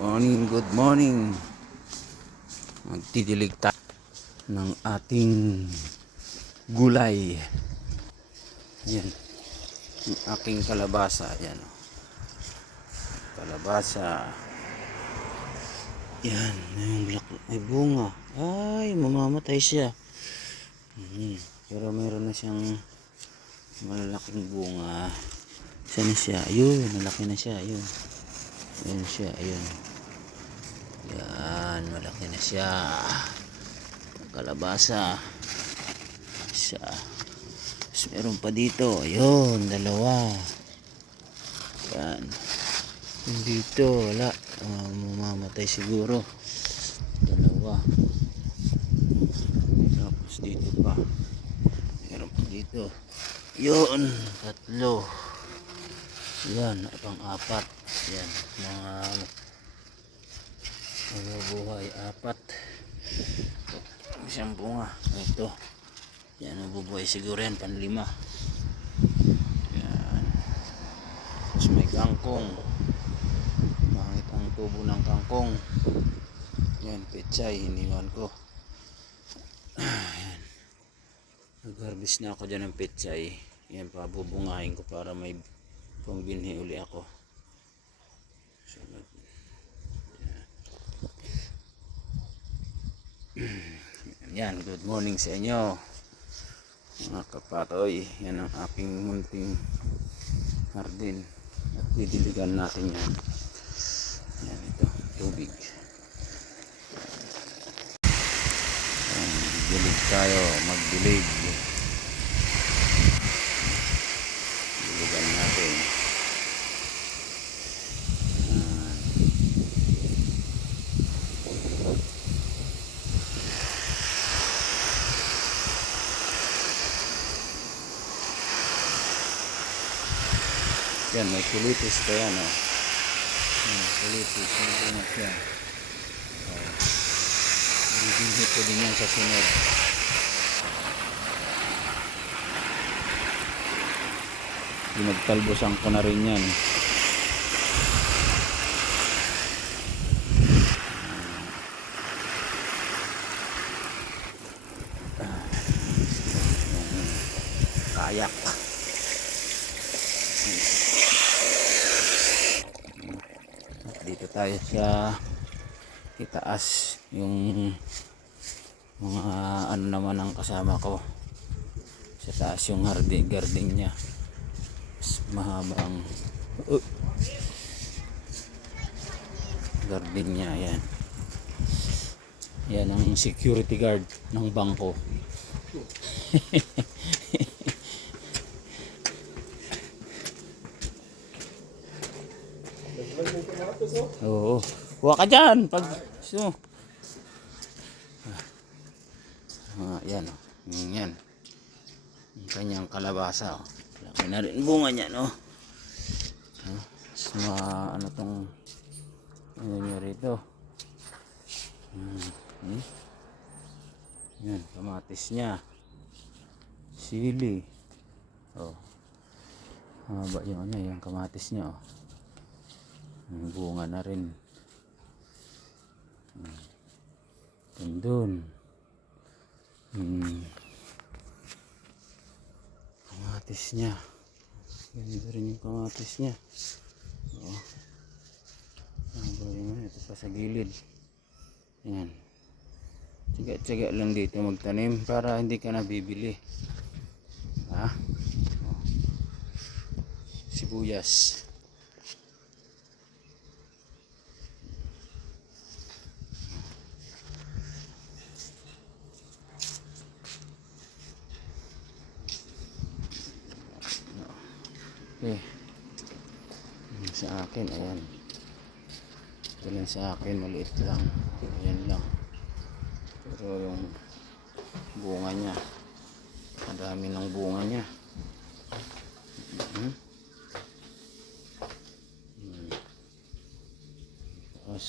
Good morning. Magdidilig tayo ng ating gulay. Ayan, yung aking kalabasa. Ayan, kalabasa. Yan, may bunga. Ay, mamamatay siya. Pero meron na siyang malalaking bunga. Saan na siya? Ayun, malaki na siya. Ayun. Ayun siya, ayun. Yan, malaki na siya. Kalabasa. Isa. Tapos meron pa dito. Ayun, dalawa. Yan. Yung dito, wala. Mamamatay siguro. Dalawa. Tapos dito pa. Meron pa dito. Yun, tatlo. Yan, pang-apat. Yan, mga buhay apat. Isang bunga. Ito. Yan, mabubuhay siguro yan, panlima. Yan. Tapos may kangkong. Bakit ang tubo ng kangkong? Yan, pechay, hiniwan ko. Yan. Nag-harvest na ako dyan ng pechay. Yan, pabubungahin ko para may pambinhi uli ako. Yan, good morning sa inyo mga kapatoy. Yan ang aking munting hardin at didiligan natin yan. Yan, ito, tubig. Yan, dilig tayo, magdilig. Diligan natin. Yan, may kulitis pa yan, oh. Yan, kulitis, may bunga siya. Oh. Bibihit ko din yan sa sunod. Pinagtalbosan ko na rin yan. Kayak. Dito tayo sa itaas, yung mga ano naman ang kasama ko sa taas, yung garden niya. Mas mahabang garden niya. Yan, yan ang security guard ng bangko. Oo. Huwag ka dyan. Pag, so. Yan. Yan. Yung kanyang kalabasa. Oh. Laki na rin bunga niya, no? Ano tong ano nyo rito? Yan. Kamatis niya. Sili. Oh. Haba yung ano, yung kamatis niya, oh. Bunga na rin. Doon. Kamatis niya. Ganito rin yung kamatis niya. Oh. Ito pa sa gilid. Yan. Tiga-tiga lang dito magtanim para hindi ka nabibili. Ha? Oh. Sibuyas. Okay. Sa akin, ayan. Ito lang sa akin, maliit lang. Ayan lang. Pero yung bunga niya, madami ng bunga niya. Tapos